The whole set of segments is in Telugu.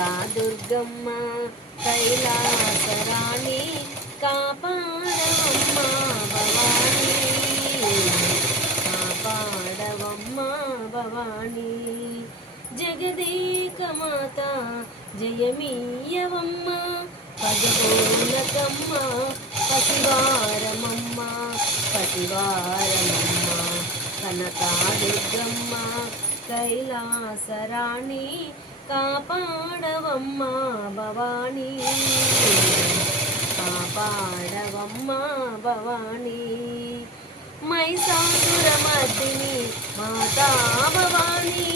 కనకదుర్గమ్మ కైలాసరాణి కాపాడవమ్మ భవానీ, కాపాడవమ్మ భవానీ. జగదేక మాత జయమీయవమ్మ పదబోలకమ్మ పసివారమమ్మ పసివారమమ్మ కనకదుర్గమ్మ కైలాసరాణి కాపాడవమ్మ భవానీ, కాపాడవమ్మ భవానీ. మహిషాసురమర్దిని మాతా భవానీ,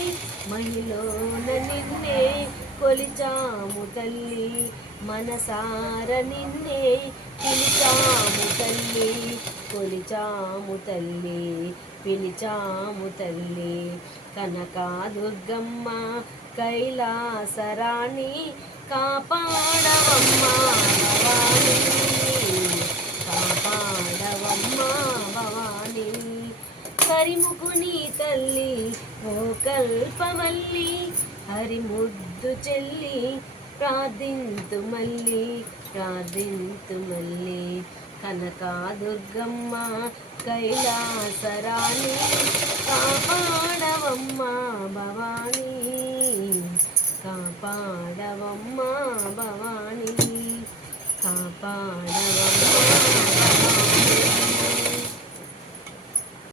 మహిలోన నిన్నే కొలిచాము తల్లి, మనసార నిన్నే పిలిచాము తల్లి, కొలిచాము తల్లి, పిలిచాము తల్లి. కనకదుర్గమ్మ కైలాసరాణి కాపాడవమ్మ భవానీ, కాపాడవమ్మ భవానీ. కరిముకుని తల్లి ఓ కల్పవల్లి, హరిముద్దు చెల్లి ప్రార్థింతు మల్లి, ప్రార్థింతు మల్లి. కనకదుర్గమ్మ కైలాసరాణి కాపాడవమ్మ భవానీ, కాపాడవమ్మ భవానీ, కాపాడవమ్మ.